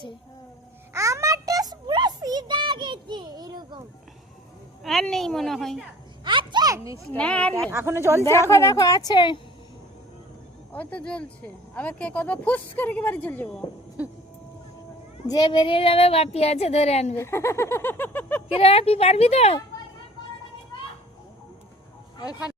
গেছে, আমারটা পুরো সিধা গেছে এরকম। আর নেই মনে হয়, আছে না এখনো জ্বলছে, দেখো দেখো আছে। ওই তো জ্বলছে, আবার কে কত ফুস করে কি বাড়ি চলে যাবো। যে বেরিয়ে যাবে বাপি আছে ধরে আনবে। কিরে বাপি পারবি তো? ওইখানে